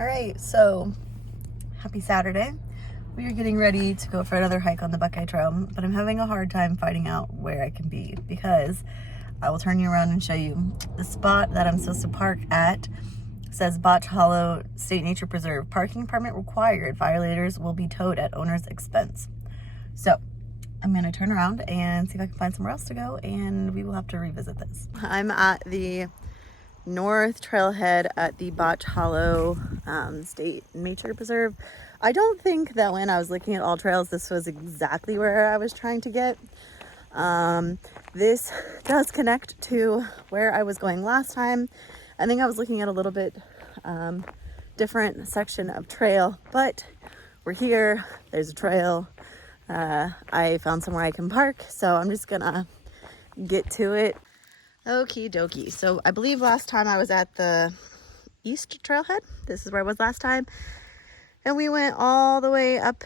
All right, so happy Saturday. We are getting ready to go for another hike on the Buckeye Trail, but I'm having a hard time finding out where I can be because I will turn you around and show you. The spot that I'm supposed to park at says Boch Hollow State Nature Preserve. Parking permit required. Violators will be towed at owner's expense. So I'm gonna turn around and see if I can find somewhere else to go, and we will have to revisit this. I'm at the north trailhead at the Boch Hollow State Nature Preserve. I don't think that when I was looking at all trails, this was exactly where I was trying to get. This does connect to where I was going last time. I think I was looking at a little bit different section of trail, but we're here. There's a trail. I found somewhere I can park, so I'm just gonna get to it. Okie dokie. So I believe last time I was at the east trailhead. This is where I was last time. And we went all the way up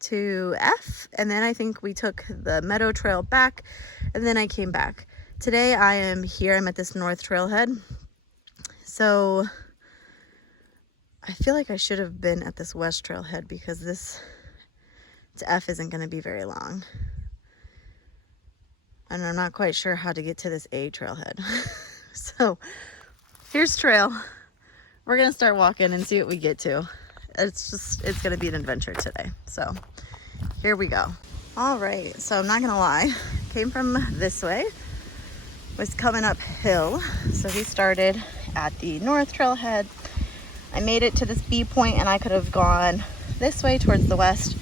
to F. And then I think we took the meadow trail back. And then I came back. Today I am here. I'm at this north trailhead. So I feel like I should have been at this west trailhead because this to F isn't going to be very long. And I'm not quite sure how to get to this A trailhead. So here's trail. We're gonna start walking and see what we get to. It's gonna be an adventure today. So here we go. All right, so I'm not gonna lie. Came from this way, was coming uphill. So we started at the north trailhead. I made it to this B point and I could have gone this way towards the west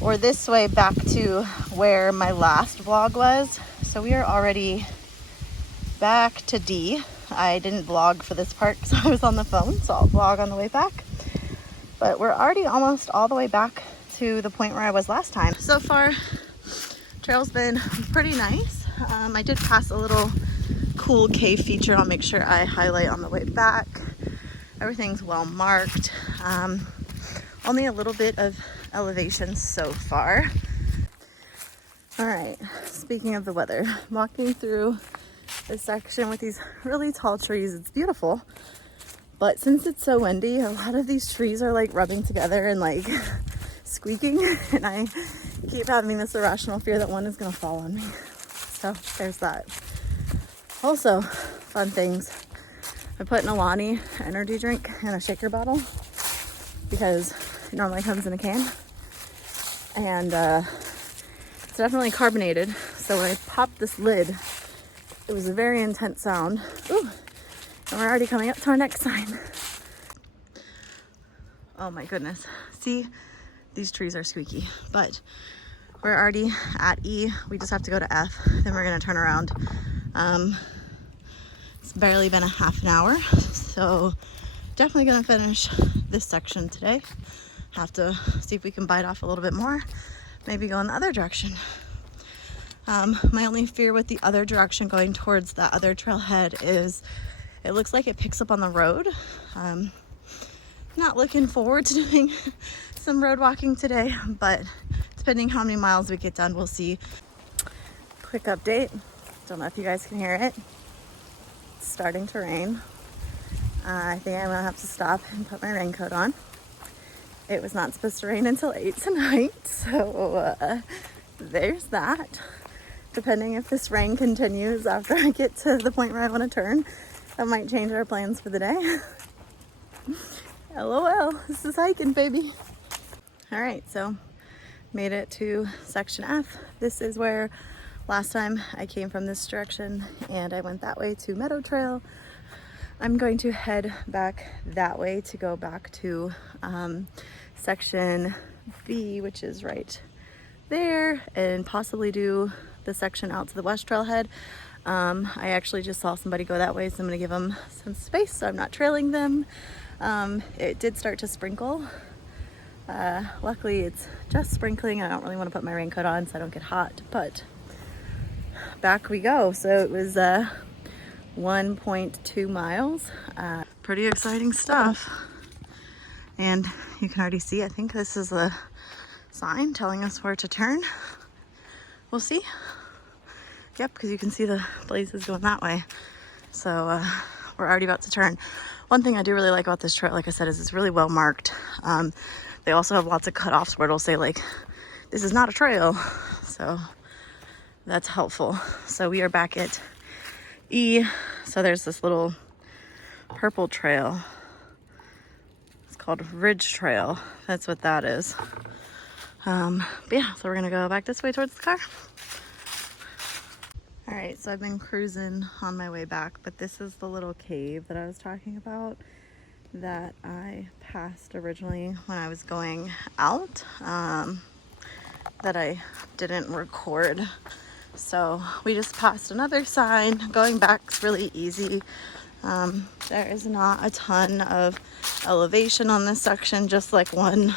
or this way back to where my last vlog was. So we are already back to D. I didn't vlog for this part because I was on the phone, so I'll vlog on the way back. But we're already almost all the way back to the point where I was last time. So far, trail's been pretty nice. I did pass a little cool cave feature. I'll make sure I highlight on the way back. Everything's well marked. Only a little bit of elevation so far. All right, speaking of the weather, walking through this section with these really tall trees. It's beautiful, but since it's so windy, a lot of these trees are like rubbing together and like squeaking, and I keep having this irrational fear that one is gonna fall on me. So there's that. Also, fun things. I put an Alani energy drink in a shaker bottle because it normally comes in a can. And it's definitely carbonated. So when I popped this lid, it was a very intense sound. Ooh, and we're already coming up to our next sign. Oh my goodness. See, these trees are squeaky, but we're already at E. We just have to go to F, then we're gonna turn around. It's barely been a half an hour, so definitely gonna finish this section today. Have to see if we can bite off a little bit more, maybe go in the other direction. My only fear with the other direction going towards that other trailhead is it looks like it picks up on the road. Not looking forward to doing some road walking today, but depending how many miles we get done, we'll see. Quick update. Don't know if you guys can hear it. It's starting to rain. I think I'm gonna have to stop and put my raincoat on. It was not supposed to rain until 8 tonight, so there's that. Depending if this rain continues after I get to the point where I want to turn, that might change our plans for the day. LOL, this is hiking, baby. All right, so made it to section F. This is where last time I came from this direction and I went that way to Meadow Trail. I'm going to head back that way to go back to section B, which is right there, and possibly do the section out to the west trailhead. I actually just saw somebody go that way, so I'm gonna give them some space so I'm not trailing them. It did start to sprinkle. Luckily it's just sprinkling. I don't really want to put my raincoat on so I don't get hot, but back we go. So it was 1.2 miles. Pretty exciting stuff. And you can already see, I think this is a sign telling us where to turn. We'll see. Yep, because you can see the blazes going that way. So we're already about to turn. One thing I do really like about this trail, like I said, is it's really well marked. They also have lots of cutoffs where it'll say like, this is not a trail. So that's helpful. So we are back at E. So there's this little purple trail. It's called Ridge Trail. That's what that is. But yeah, so we're gonna go back this way towards the car. All right, so I've been cruising on my way back, but this is the little cave that I was talking about that I passed originally when I was going out, that I didn't record. So we just passed another sign. Going back's really easy. There is not a ton of elevation on this section, just like one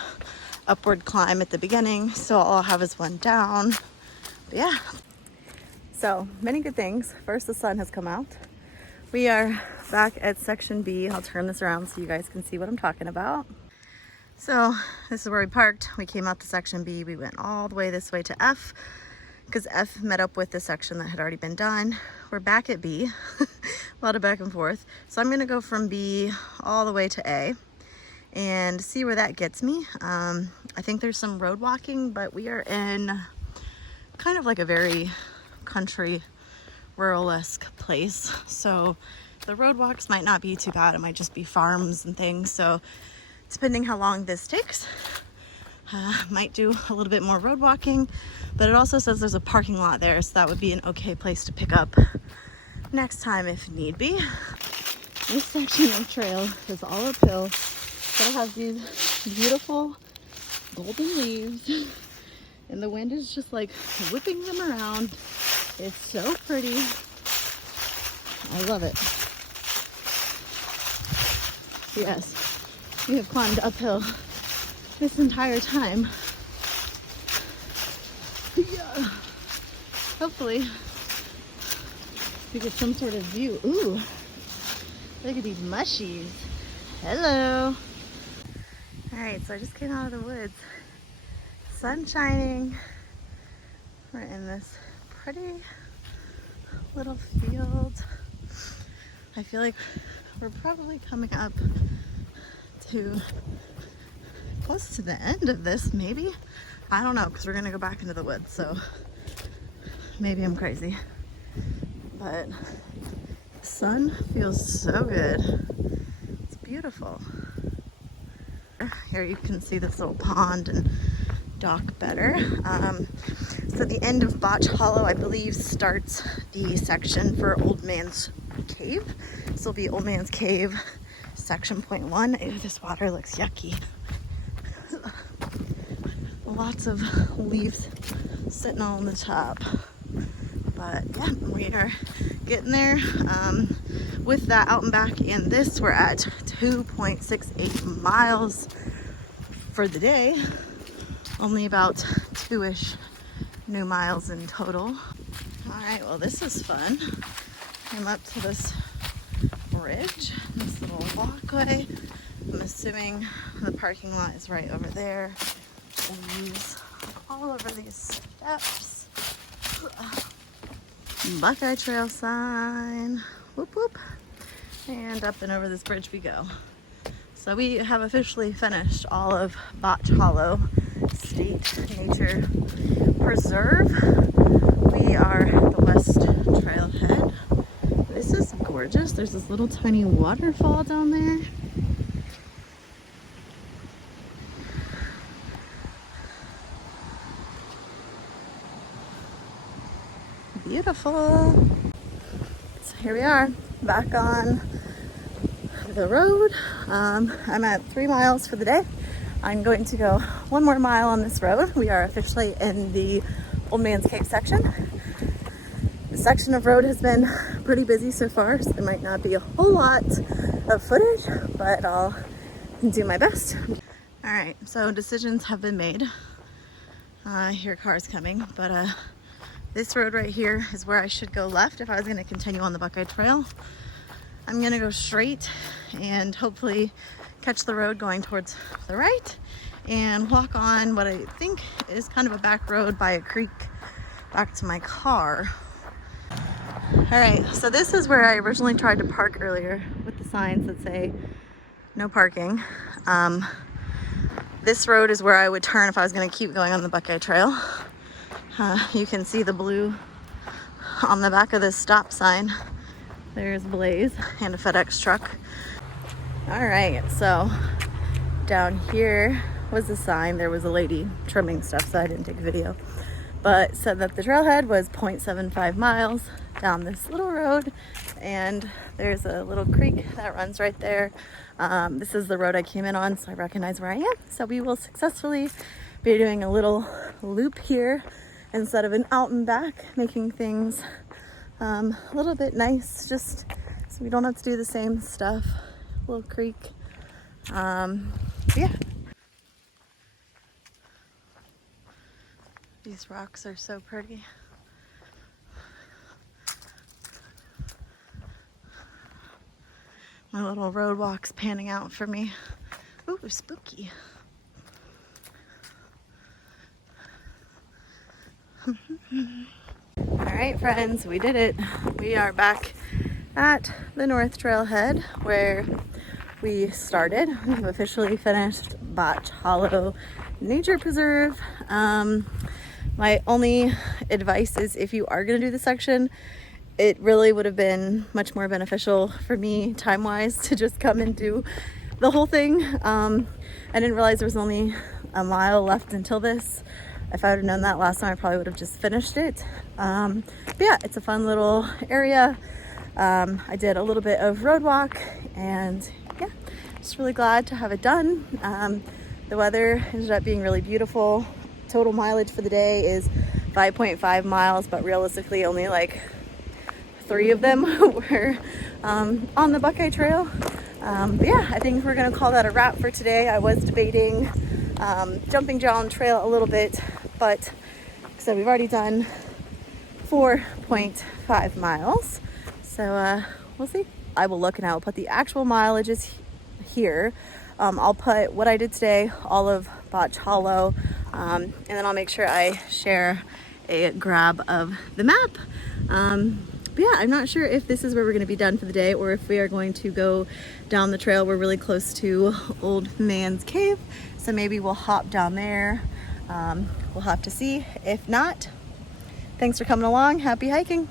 upward climb at the beginning. So all I'll have is one down. But yeah. So many good things. First, the sun has come out. We are back at section B. I'll turn this around so you guys can see what I'm talking about. So this is where we parked. We came out to section B. We went all the way this way to F because F met up with the section that had already been done. We're back at B. A lot of back and forth. So I'm gonna go from B all the way to A and see where that gets me. I think there's some road walking, but we are in kind of like a very country rural-esque place, so the road walks might not be too bad. It might just be farms and things, so depending how long this takes, might do a little bit more road walking. But it also says there's a parking lot there, so that would be an okay place to pick up next time if need be. This section of trail is all uphill, but it has these beautiful golden leaves and the wind is just like whipping them around. It's so pretty. I love it. Yes, we have climbed uphill this entire time. Yeah. Hopefully you get some sort of view. Ooh, look at these mushies. Hello. All right, so I just came out of the woods. Sun shining. We're in this pretty little field. I feel like we're probably coming up to close to the end of this, maybe. I don't know, because we're gonna go back into the woods, so maybe I'm crazy. But the sun feels so good. It's beautiful. Here you can see this little pond and dock better. So the end of Boch Hollow, I believe, starts the section for Old Man's Cave. This will be Old Man's Cave, section .1. Ew, this water looks yucky. Lots of leaves sitting on the top. But yeah, we are getting there. With that out and back and this, we're at 2.68 miles for the day. Only about 2-ish new miles in total. All right, well, this is fun. I'm up to this bridge, this little walkway. I'm assuming the parking lot is right over there. Leaves all over these steps. Buckeye Trail sign. Whoop whoop. And up and over this bridge we go. So we have officially finished all of Boch Hollow State Nature Preserve. We are at the West Trailhead. This is gorgeous. There's this little tiny waterfall down there. Beautiful. So here we are, back on the road. I'm at 3 miles for the day. I'm going to go 1 more mile on this road. We are officially in the Old Man's Cave section. The section of road has been pretty busy so far, so there might not be a whole lot of footage, but I'll do my best. All right, so decisions have been made. I hear cars coming, but this road right here is where I should go left if I was going to continue on the Buckeye Trail. I'm going to go straight and hopefully catch the road going towards the right and walk on what I think is kind of a back road by a creek back to my car. All right, so this is where I originally tried to park earlier with the signs that say no parking. This road is where I would turn if I was going to keep going on the Buckeye Trail. You can see the blue on the back of this stop sign. There's Blaze and a FedEx truck. All right, so down here was the sign. There was a lady trimming stuff, so I didn't take a video, but said that the trailhead was 0.75 miles down this little road, and there's a little creek that runs right there. This is the road I came in on, so I recognize where I am. So we will successfully be doing a little loop here instead of an out and back, making things a little bit nice, just so we don't have to do the same stuff. Little creek. Yeah. These rocks are so pretty. My little road walk's panning out for me. Ooh, spooky. All right, friends, we did it. We are back at the North Trailhead where we started. We've officially finished Boch Hollow Nature Preserve. My only advice is if you are going to do the section, it really would have been much more beneficial for me time-wise to just come and do the whole thing. I didn't realize there was only a mile left until this. If I would have known that last time, I probably would have just finished it. But yeah, it's a fun little area. I did a little bit of road walk, and yeah, just really glad to have it done. The weather ended up being really beautiful. Total mileage for the day is 5.5 miles, but realistically only like 3 of them were on the Buckeye Trail. But yeah, I think we're gonna call that a wrap for today. I was debating jumping down trail a little bit, but like I said, we've already done 4.5 miles. So we'll see. I will look and I will put the actual mileages here. I'll put what I did today, all of Boch Hollow, and then I'll make sure I share a grab of the map. But yeah, I'm not sure if this is where we're going to be done for the day or if we are going to go down the trail. We're really close to Old Man's Cave, so maybe we'll hop down there. We'll have to see. If not, thanks for coming along. Happy hiking.